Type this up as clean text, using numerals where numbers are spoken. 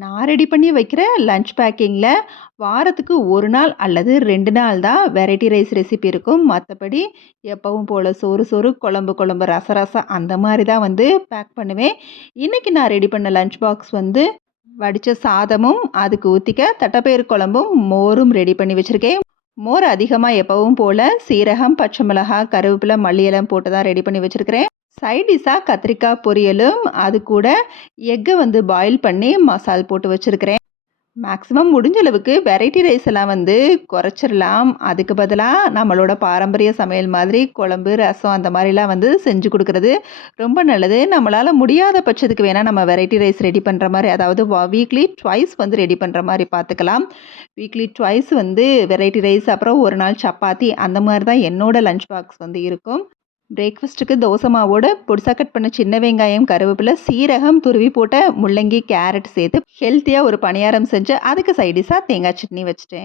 நான் ரெடி பண்ணி வைக்கிற லஞ்ச் பேக்கிங்கில வாரத்துக்கு 1 நாள் அல்லது 2 நாள் தான் வெரைட்டி ரைஸ் ரெசிபி இருக்கும். மத்தபடி எப்பவும் போல சோறு சோறு, குழம்பு குழம்பு, ரசம் ரசம் அந்த மாரி தான் வந்து பேக் பண்ணுவேன். இன்னைக்கு நான் ரெடி பண்ண லஞ்ச் பாக்ஸ் வந்து வடிச்ச சாதமும், அதுக்கு ஊத்திக்க தட்டைப்பயிறு குழம்பும், மோரும் ரெடி பண்ணி வச்சிருக்கேன். மோர் அதிகமா எப்பவும் போல சீரகம், பச்சை மிளகாய், கருவேப்பிலை, மல்லி இலை போட்டு தான் ரெடி பண்ணி வச்சிருக்கிறேன். சைட் டிஷ்ஷா கத்திரிக்காய் பொரியலும், அது கூட எக்க வந்து பாயில் பண்ணி மசால் போட்டு வச்சிருக்கிறேன். மேக்ஸிமம் முடிஞ்ச அளவுக்கு வெரைட்டி ரைஸ் எல்லாம் வந்து குறைச்சிரலாம். அதுக்கு பதிலா நம்மளோட பாரம்பரிய சமையல் மாதிரி குழம்பு, ரசம் அந்த மாரிலாம் வந்து செஞ்சு குடுக்குறது ரொம்ப நல்லது. நம்மளால முடியாத பட்சத்துக்கு வேணா நம்ம வெரைட்டி ரைஸ் ரெடி பண்ற மாரி, அதாவது வீக்லி ட்வைஸ் வந்து ரெடி பண்ற மாரி பார்த்துக்கலாம். வீக்லி ட்வைஸ் வந்து வெரைட்டி ரைஸ், அப்புறம் ஒரு நாள் சப்பாத்தி அந்த மாரி தான் என்னோட லஞ்ச் பாக்ஸ் வந்து இருக்கும். பிரேக்ஃபாஸ்ட்டுக்கு தோசை மாவோட பொடிசா கட் பண்ண சின்ன வெங்காயம், கருவேப்பிலை, சீரகம், துருவி போட்ட முள்ளங்கி, கேரட் சேர்த்து ஹெல்த்தியா ஒரு பணியாரம் செஞ்சு அதுக்கு சைட் டிஷ்ஷா தேங்காய் சட்னி வச்சுட்டேன்.